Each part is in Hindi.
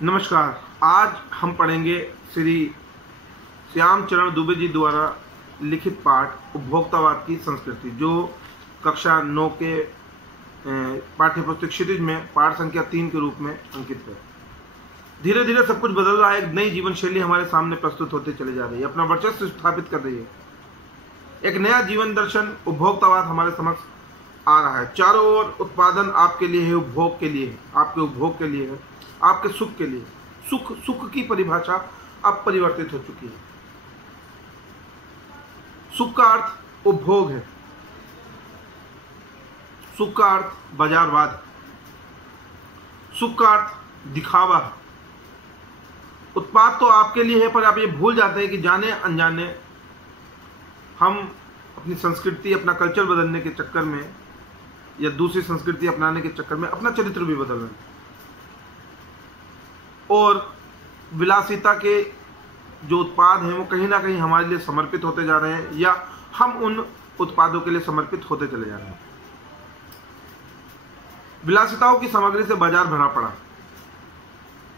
नमस्कार। आज हम पढ़ेंगे श्री श्याम चरण दुबे जी द्वारा लिखित पाठ उपभोक्तावाद की संस्कृति, जो कक्षा 9 के पाठ्य पुस्तक क्षितिज में पाठ संख्या 3 के रूप में अंकित है। धीरे धीरे सब कुछ बदल रहा है। एक नई जीवन शैली हमारे सामने प्रस्तुत होती चली जा रही है, अपना वर्चस्व स्थापित कर रही है। एक नया जीवन दर्शन उपभोक्तावाद हमारे समक्ष आ रहा है। चारों ओर उत्पादन आपके लिए है, उपभोग के लिए है, आपके उपभोग के लिए है, आपके सुख के लिए। सुख की परिभाषा अब परिवर्तित हो चुकी है। सुख का अर्थ उपभोग है, सुख का अर्थ बाजारवाद है, सुख का अर्थ दिखावा है। उत्पाद तो आपके लिए है, पर आप ये भूल जाते हैं कि जाने अनजाने हम अपनी संस्कृति, अपना कल्चर बदलने के चक्कर में या दूसरी संस्कृति अपनाने के चक्कर में अपना चरित्र भी बदल रहे हैं और विलासिता के जो उत्पाद हैं वो कहीं ना कहीं हमारे लिए समर्पित होते जा रहे हैं या हम उन उत्पादों के लिए समर्पित होते चले जा रहे हैं। विलासिताओं की सामग्री से बाजार भरा पड़ा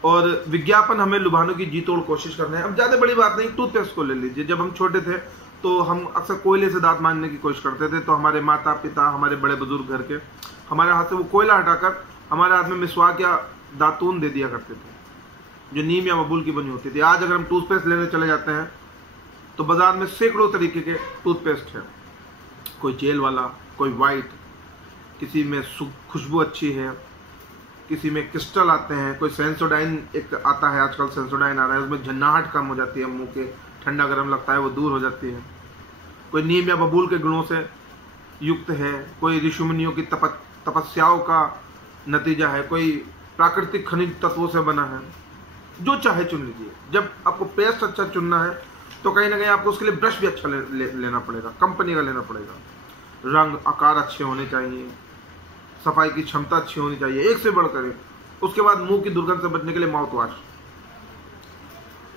और विज्ञापन हमें लुभाने की जी तोड़ कोशिश कर रहे हैं। अब ज़्यादा बड़ी बात नहीं, टूथपेस्ट को ले लीजिए। जब हम छोटे थे तो हम अक्सर कोयले से दांत मांजने की कोशिश करते थे, तो हमारे माता पिता, हमारे बड़े बुजुर्ग घर के हमारे हाथ से वो कोयला हटाकर हमारे हाथ में मिसवाक या दातून दे दिया करते थे, जो नीम या बबूल की बनी होती थी। आज अगर हम टूथपेस्ट लेने चले जाते हैं तो बाजार में सैकड़ों तरीके के टूथपेस्ट है। कोई जेल वाला, कोई वाइट, किसी में खुशबू अच्छी है, किसी में क्रिस्टल आते हैं, कोई सेंसोडाइन एक आता है, आजकल सेंसोडाइन आ रहा है, उसमें झन्नाहट कम हो जाती है, मुंह के ठंडा गर्म लगता है वो दूर हो जाती है। कोई नीम या बबूल के गुणों से युक्त है, कोई ऋषि मुनियों की तपस्याओं का नतीजा है, कोई प्राकृतिक खनिज तत्वों से बना है। जो चाहे चुन लीजिए। जब आपको पेस्ट अच्छा चुनना है तो कहीं ना कहीं आपको उसके लिए ब्रश भी अच्छा लेना पड़ेगा, कंपनी का लेना पड़ेगा। रंग आकार अच्छे होने चाहिए, सफाई की क्षमता अच्छी होनी चाहिए, एक से बढ़कर एक। उसके बाद मुंह की दुर्गंध से बचने के लिए माउथ वॉश।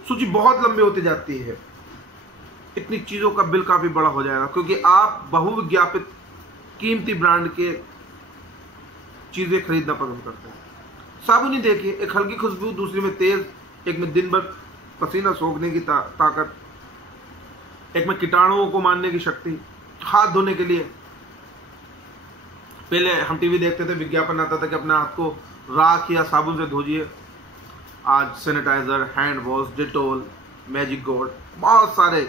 सूची बहुत लंबी होती जाती है। इतनी चीज़ों का बिल काफ़ी बड़ा हो जाएगा क्योंकि आप बहुविज्ञापित कीमती ब्रांड के चीज़ें खरीदना पसंद करते हैं। साबुन ही देखिए, एक हल्की खुशबू, दूसरी में तेज, एक में दिन भर पसीना सोखने की ताकत, एक में कीटाणुओं को मारने की शक्ति। हाथ धोने के लिए पहले हम टीवी देखते थे, विज्ञापन आता था कि अपने हाथ को राख या साबुन से धोइए। आज sanitiser, hand wash, Dettol, magic gold, बहुत सारे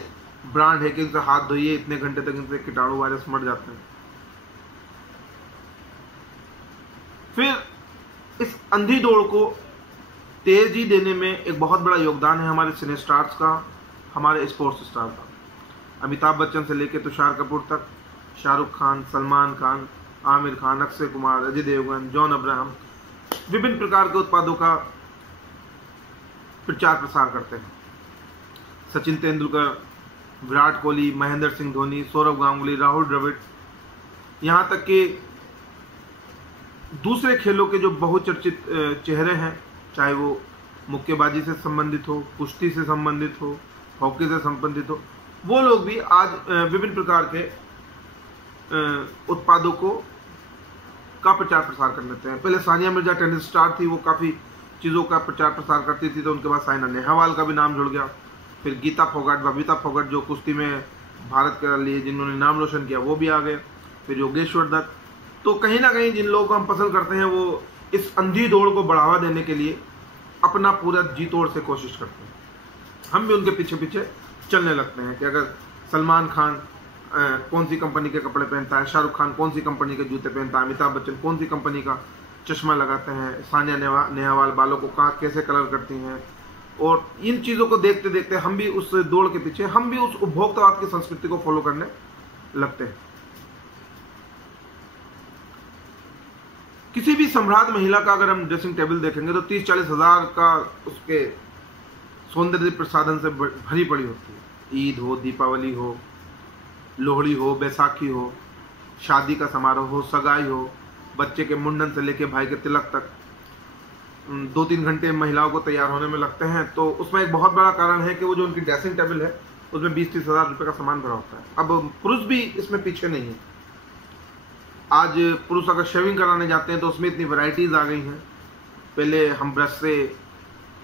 ब्रांड है कि इनसे हाथ धोइए, इतने घंटे तक इनसे कीटाणु वायरस मर जाते हैं। फिर इस अंधी दौड़ को तेजी देने में एक बहुत बड़ा योगदान है हमारे सिने स्टार्स का, हमारे स्पोर्ट्स स्टार का। अमिताभ बच्चन से लेकर तुषार कपूर तक, शाहरुख खान, सलमान खान, आमिर खान, अक्षय कुमार, अजय देवगन, जॉन अब्राहम विभिन्न प्रकार के उत्पादों का प्रचार प्रसार करते हैं। सचिन तेंदुलकर, विराट कोहली, महेंद्र सिंह धोनी, सौरव गांगुली, राहुल द्रविड़, यहाँ तक कि दूसरे खेलों के जो बहुचर्चित चेहरे हैं, चाहे वो मुक्केबाजी से संबंधित हो, कुश्ती से संबंधित हो, हॉकी से संबंधित हो, वो लोग भी आज विभिन्न प्रकार के उत्पादों का प्रचार प्रसार कर लेते हैं। पहले सानिया मिर्जा टेनिस स्टार थी, वो काफ़ी चीज़ों का प्रचार प्रसार करती थी, तो उनके बाद साइना नेहवाल का भी नाम जुड़ गया। फिर गीता फोगाट, बबीता फोगाट जो कुश्ती में भारत के लिए जिन्होंने नाम रोशन किया, वो भी आ गए। फिर योगेश्वर दत्त। तो कहीं ना कहीं जिन लोगों को हम पसंद करते हैं वो इस अंधी दौड़ को बढ़ावा देने के लिए अपना पूरा जी तोड़ से कोशिश करते हैं। हम भी उनके पीछे पीछे चलने लगते हैं कि अगर सलमान खान कौन सी कंपनी के कपड़े पहनता है, शाहरुख खान कौन सी कंपनी के जूते पहनता है, अमिताभ बच्चन कौन सी कंपनी का चश्मा लगाते हैं, सानिया नेहवाल बालों को कहाँ कैसे कलर करती हैं, और इन चीज़ों को देखते देखते हम भी उस दौड़ के पीछे, हम भी उस उपभोक्तावाद की संस्कृति को फॉलो करने लगते हैं। किसी भी सम्राट महिला का अगर हम ड्रेसिंग टेबल देखेंगे तो 30-40 हज़ार का उसके सौंदर्य प्रसाधन से भरी पड़ी होती है। ईद हो, दीपावली हो, लोहड़ी हो, बैसाखी हो, शादी का समारोह हो, सगाई हो, बच्चे के मुंडन से लेके भाई के तिलक तक 2-3 घंटे महिलाओं को तैयार होने में लगते हैं। तो उसमें एक बहुत बड़ा कारण है कि वो जो उनकी ड्रेसिंग टेबल है उसमें 20-30 हज़ार रुपये का सामान भरा होता है। अब पुरुष भी इसमें पीछे नहीं है। आज पुरुष अगर शेविंग कराने जाते हैं तो उसमें इतनी वैरायटीज़ आ गई हैं। पहले हम ब्रश से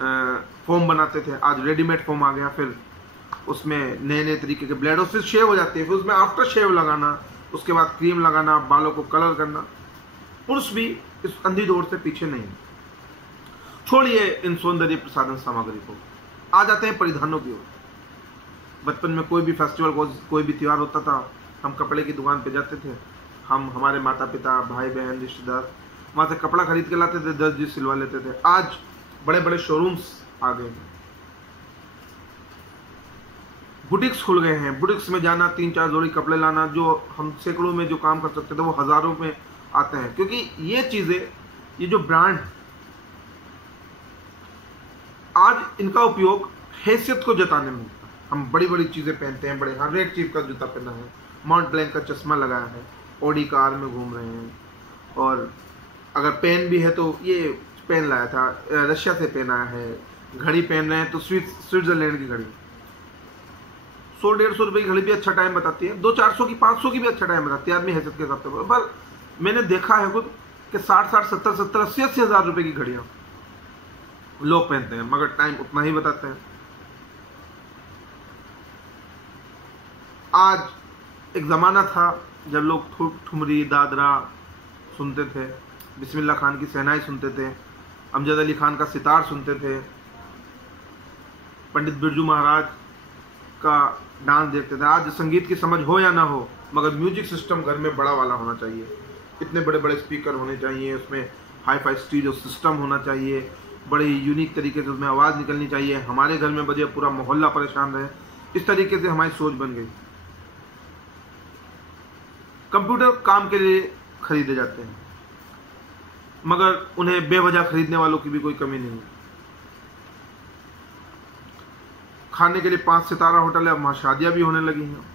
फोम बनाते थे, आज रेडीमेड फोम आ गया, फिर उसमें नए नए तरीके के ब्लेड, उससे शेव हो जाती है, फिर उसमें आफ्टर शेव लगाना, उसके बाद क्रीम लगाना, बालों को कलर करना। पुरुष भी इस अंधी दौड़ से पीछे नहीं। छोड़िए इन सौंदर्य प्रसाधन सामग्री को, आ जाते हैं परिधानों की ओर। बचपन में कोई भी फेस्टिवल, कोई भी त्यौहार होता था, हम कपड़े की दुकान पे जाते थे, हम हमारे माता पिता, भाई बहन, रिश्तेदार वहाँ से कपड़ा खरीद के लाते थे, 10-20 सिलवा लेते थे। आज बड़े बड़े शोरूम्स आ गए हैं, बुटीक्स खुल गए हैं। बुटीक्स में जाना, 3-4 जोड़ी कपड़े लाना, जो हम सैकड़ों में जो काम कर सकते थे वो हज़ारों में आते हैं, क्योंकि ये चीज़ें, ये जो ब्रांड, आज इनका उपयोग हैसियत को जताने में होता है। हम बड़ी बड़ी चीज़ें पहनते हैं, बड़े हर एक चीज़ का जूता पहना है, माउंट ब्लैंक का चश्मा लगाया है, ऑडी कार में घूम रहे हैं, और अगर पेन भी है तो ये पेन लाया था, रशिया से पेन आया है। घड़ी पहन रहे हैं तो स्विट्जरलैंड की घड़ी, 100-150 रुपये की घड़ी भी अच्छा टाइम बताती है, 200-400 की, 500 की भी अच्छा टाइम बताती है आदमी हैसियत के हिसाब से। पर मैंने देखा है खुद कि 60-60, 70-70, 80-80 हज़ार रुपये की घड़ियाँ लोग पहनते हैं, मगर टाइम उतना ही बताते हैं। आज एक ज़माना था जब लोग ठुमरी, दादरा सुनते थे, बिस्मिल्लाह खान की शहनाई सुनते थे, अमजद अली खान का सितार सुनते थे, पंडित बिरजू महाराज का डांस देखते थे। आज संगीत की समझ हो या ना हो, मगर म्यूजिक सिस्टम घर में बड़ा वाला होना चाहिए, इतने बड़े बड़े स्पीकर होने चाहिए, उसमें हाई फाई स्टीरियो सिस्टम होना चाहिए, बड़े यूनिक तरीके से उसमें आवाज़ निकलनी चाहिए, हमारे घर में बजे पूरा मोहल्ला परेशान रहे। इस तरीके से हमारी सोच बन गई। कंप्यूटर काम के लिए खरीदे जाते हैं, मगर उन्हें बेवजह खरीदने वालों की भी कोई कमी नहीं है। खाने के लिए 5 सितारा होटल है, वहाँ शादियाँ भी होने लगी हैं,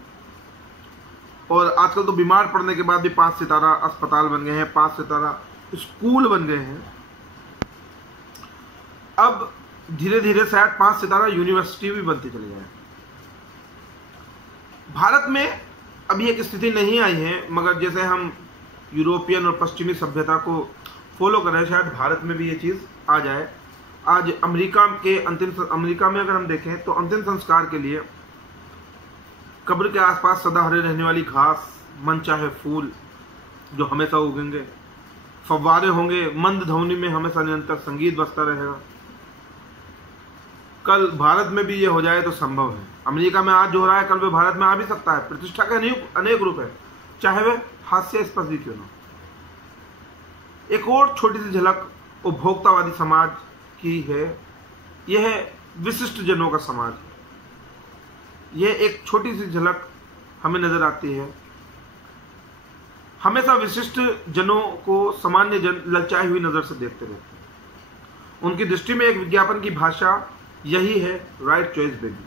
और आजकल तो बीमार पड़ने के बाद भी 5 सितारा अस्पताल बन गए हैं, 5 सितारा स्कूल बन गए हैं। अब धीरे धीरे शायद 5 सितारा यूनिवर्सिटी भी बनती चली जाए। भारत में अभी एक स्थिति नहीं आई है, मगर जैसे हम यूरोपियन और पश्चिमी सभ्यता को फॉलो कर रहे हैं, शायद भारत में भी ये चीज़ आ जाए। आज अमेरिका में अगर हम देखें तो अंतिम संस्कार के लिए कब्र के आसपास सदा हरे रहने वाली घास, मनचाहे फूल जो हमेशा उगेंगे, फव्वारे होंगे, मंद ध्वनि में हमेशा निरंतर संगीत बजता रहेगा। कल भारत में भी ये हो जाए तो संभव है। अमेरिका में आज जो हो रहा है, कल वे भारत में आ भी सकता है। प्रतिष्ठा के अनेक रूप है, चाहे वे हास्यास्पद भी क्यों ना। एक और छोटी सी झलक उपभोक्तावादी समाज की है। यह है विशिष्ट जनों का समाज। यह एक छोटी सी झलक हमें नजर आती है। हमेशा विशिष्ट जनों को सामान्य जन ललचाई हुई नजर से देखते रहते हैं। उनकी दृष्टि में एक विज्ञापन की भाषा यही है, राइट चॉइस बेबी।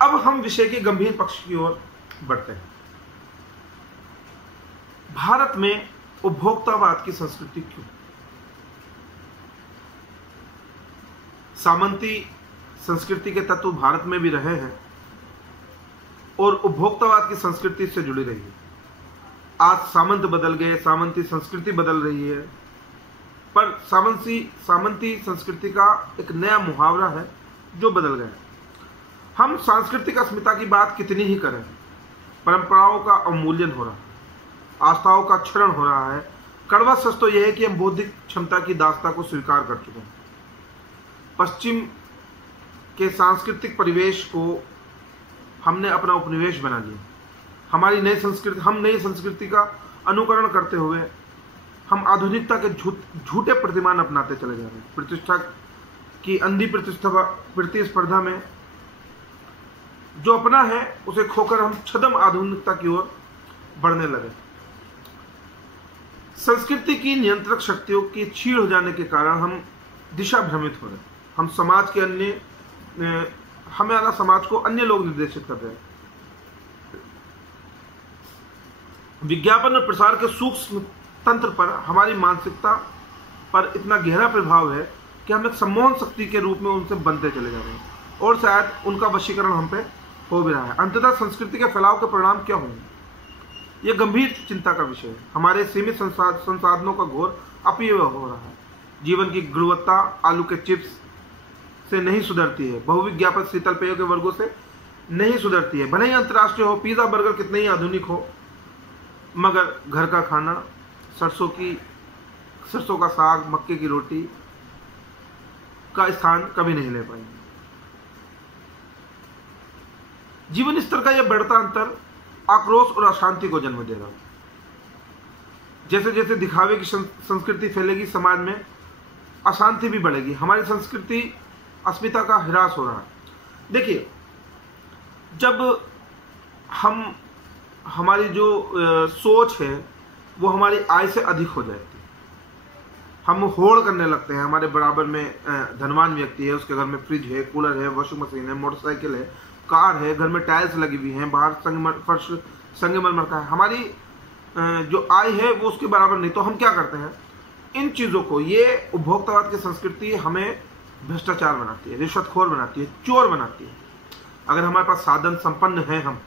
अब हम विषय के गंभीर पक्ष की ओर बढ़ते हैं। भारत में उपभोक्तावाद की संस्कृति क्यों? सामंती संस्कृति के तत्व भारत में भी रहे हैं और उपभोक्तावाद की संस्कृति से जुड़ी रही है। आज सामंत बदल गए, सामंती संस्कृति बदल रही है, पर सामंती संस्कृति का एक नया मुहावरा है जो बदल गया। हम सांस्कृतिक अस्मिता की बात कितनी ही करें, परंपराओं का अवमूल्यन हो रहा है, आस्थाओं का क्षरण हो रहा है। कड़वा सच तो यह है कि हम बौद्धिक क्षमता की दास्ता को स्वीकार कर चुके हैं। पश्चिम के सांस्कृतिक परिवेश को हमने अपना उपनिवेश बना लिया। हम नई संस्कृति का अनुकरण करते हुए हम आधुनिकता के झूठे प्रतिमान अपनाते चले जा रहे हैं। प्रतिष्ठा की अंधी प्रतिस्पर्धा में जो अपना है उसे खोकर हम छद्म आधुनिकता की ओर बढ़ने लगे। संस्कृति की नियंत्रक शक्तियों की छीड़ हो जाने के कारण हम दिशा भ्रमित हो रहे हैं। हम समाज के हमारा समाज को अन्य लोग निर्देशित कर रहे हैं। विज्ञापन और प्रसार के सूक्ष्म तंत्र पर हमारी मानसिकता पर इतना गहरा प्रभाव है कि हम एक सम्मोहन शक्ति के रूप में उनसे बनते चले जा रहे हैं, और शायद उनका वशीकरण हम पे हो भी रहा है। अंततः संस्कृति के फैलाव के परिणाम क्या होंगे, यह गंभीर चिंता का विषय है। हमारे सीमित संसाधनों का घोर अपव्यय हो रहा है। जीवन की गुणवत्ता आलू के चिप्स से नहीं सुधरती है, बहुविज्ञापित शीतल पेयों के वर्गों से नहीं सुधरती है। भले ही अंतर्राष्ट्रीय हो, पिज्जा बर्गर कितने ही आधुनिक हो, मगर घर का खाना, सरसों का साग, मक्के की रोटी का स्थान कभी नहीं ले पाएंगे। जीवन स्तर का यह बढ़ता अंतर आक्रोश और अशांति को जन्म देगा। जैसे जैसे दिखावे की संस्कृति फैलेगी, समाज में अशांति भी बढ़ेगी। हमारी संस्कृति अस्मिता का ह्रास हो रहा है। देखिए, जब हमारी जो सोच है वो हमारी आय से अधिक हो जाती है, हम होड़ करने लगते हैं। हमारे बराबर में धनवान व्यक्ति है, उसके घर में फ्रिज है, कूलर है, वॉशिंग मशीन है, मोटरसाइकिल है, कार है, घर में टाइल्स लगी हुई हैं, बाहर फर्श संगमरमर का है। हमारी जो आय है वो उसके बराबर नहीं। तो हम क्या करते हैं, इन चीज़ों को, ये उपभोक्तावाद की संस्कृति हमें भ्रष्टाचार बनाती है, रिश्वतखोर बनाती है, चोर बनाती है। अगर हमारे पास साधन संपन्न है हम,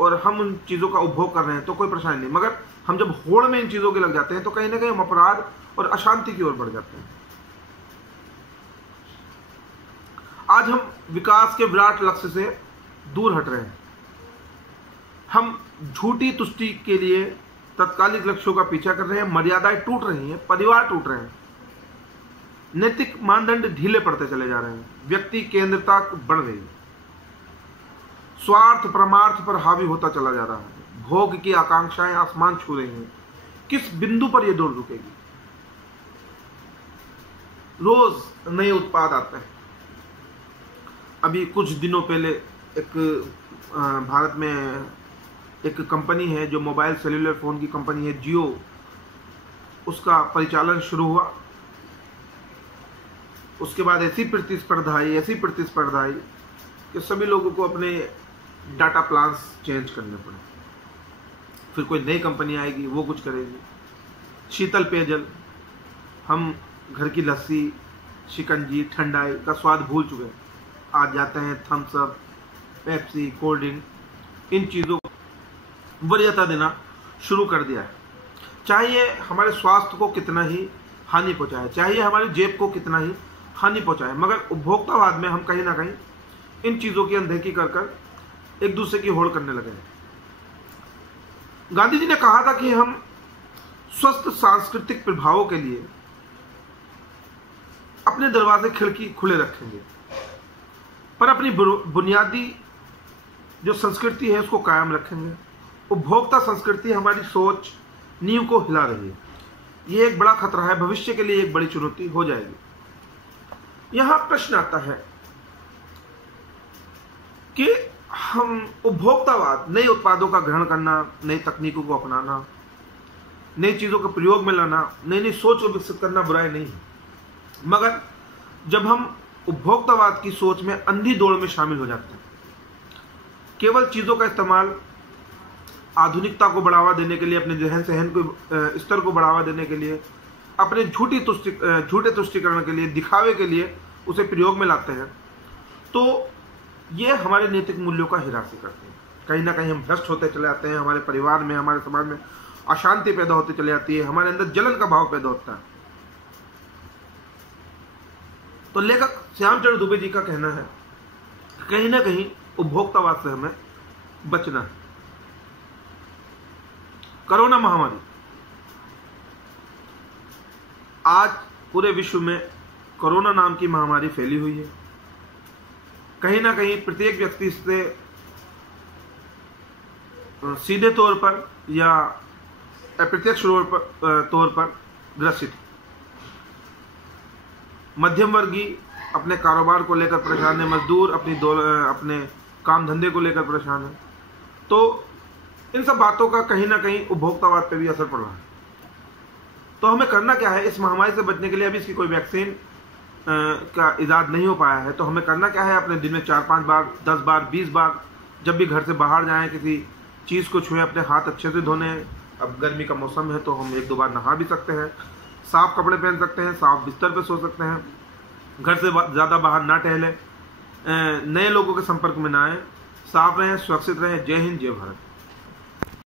और हम उन चीज़ों का उपभोग कर रहे हैं तो कोई परेशानी नहीं, मगर हम जब होड़ में इन चीज़ों के लग जाते हैं तो कहीं ना कहीं हम अपराध और अशांति की ओर बढ़ जाते हैं। आज हम विकास के विराट लक्ष्य से दूर हट रहे हैं। हम झूठी तुष्टि के लिए तत्कालिक लक्ष्यों का पीछा कर रहे हैं, मर्यादाएं टूट रही हैं, परिवार टूट रहे हैं, नैतिक मानदंड ढीले पड़ते चले जा रहे हैं, व्यक्ति केंद्रता बढ़ रही है, स्वार्थ परमार्थ पर हावी होता चला जा रहा है, भोग की आकांक्षाएं आसमान छू रही हैं। किस बिंदु पर यह दौड़ रुकेगी? रोज नए उत्पाद आते हैं। अभी कुछ दिनों पहले एक भारत में एक कंपनी है जो मोबाइल सेल्युलर फ़ोन की कंपनी है, जियो, उसका परिचालन शुरू हुआ। उसके बाद ऐसी प्रतिस्पर्धा आई कि सभी लोगों को अपने डाटा प्लान्स चेंज करने पड़े। फिर कोई नई कंपनी आएगी, वो कुछ करेगी। शीतल पेयजल, हम घर की लस्सी, शिकंजी, ठंडाई का स्वाद भूल चुके हैं। आज जाते हैं Thums up, Pepsi, cold drink, इन चीज़ों को वरीयता देना शुरू कर दिया है। चाहे ये हमारे स्वास्थ्य को कितना ही हानि पहुंचाए, चाहे ये हमारी जेब को कितना ही हानि पहुंचाए, मगर उपभोक्तावाद में हम कहीं ना कहीं इन चीज़ों की अनदेखी कर कर एक दूसरे की होड़ करने लगे हैं। गांधी जी ने कहा था कि हम स्वस्थ सांस्कृतिक प्रभावों के लिए अपने दरवाजे खिड़की खुले रखेंगे, पर अपनी बुनियादी जो संस्कृति है उसको कायम रखेंगे। उपभोक्ता संस्कृति हमारी सोच, नींव को हिला रही है। यह एक बड़ा खतरा है, भविष्य के लिए एक बड़ी चुनौती हो जाएगी। यहां प्रश्न आता है कि हम उपभोक्तावाद, नए उत्पादों का ग्रहण करना, नई तकनीकों को अपनाना, नई चीज़ों के प्रयोग में लाना, नई सोच को विकसित करना बुराई नहीं है, मगर जब हम उपभोक्तावाद की सोच में अंधी दौड़ में शामिल हो जाते हैं, केवल चीज़ों का इस्तेमाल आधुनिकता को बढ़ावा देने के लिए, अपने रहन सहन को स्तर को बढ़ावा देने के लिए, अपने झूठे तुष्टिकरण के लिए, दिखावे के लिए उसे प्रयोग में लाते हैं, तो ये हमारे नैतिक मूल्यों का हिरासी करते हैं। कहीं ना कहीं हम भ्रष्ट होते चले जाते हैं। हमारे परिवार में, हमारे समाज में अशांति पैदा होती चली जाती है, हमारे अंदर जलन का भाव पैदा होता है। तो लेखक श्यामचंद्र दुबे जी का कहना है कहीं ना कहीं उपभोक्तावाद से हमें बचना है। कोरोना महामारी, आज पूरे विश्व में कोरोना नाम की महामारी फैली हुई है। कहीं ना कहीं प्रत्येक व्यक्ति इससे सीधे तौर पर या अप्रत्यक्ष तौर पर ग्रसित। मध्यम वर्गीय अपने कारोबार को लेकर परेशान है, मजदूर अपने काम धंधे को लेकर परेशान है। तो इन सब बातों का कहीं ना कहीं उपभोक्तावाद पे भी असर पड़ रहा है। तो हमें करना क्या है इस महामारी से बचने के लिए? अभी इसकी कोई वैक्सीन का इजाद नहीं हो पाया है, तो हमें करना क्या है? अपने दिन में 4-5 बार, 10 बार, 20 बार जब भी घर से बाहर जाएं, किसी चीज़ को छुएं, अपने हाथ अच्छे से धोने। अब गर्मी का मौसम है तो हम 1-2 बार नहा भी सकते हैं, साफ कपड़े पहन सकते हैं, साफ बिस्तर पे सो सकते हैं, घर से ज़्यादा बाहर ना टहलें, नए लोगों के संपर्क में ना आए, साफ रहें, सुरक्षित रहें। जय हिंद, जय भारत।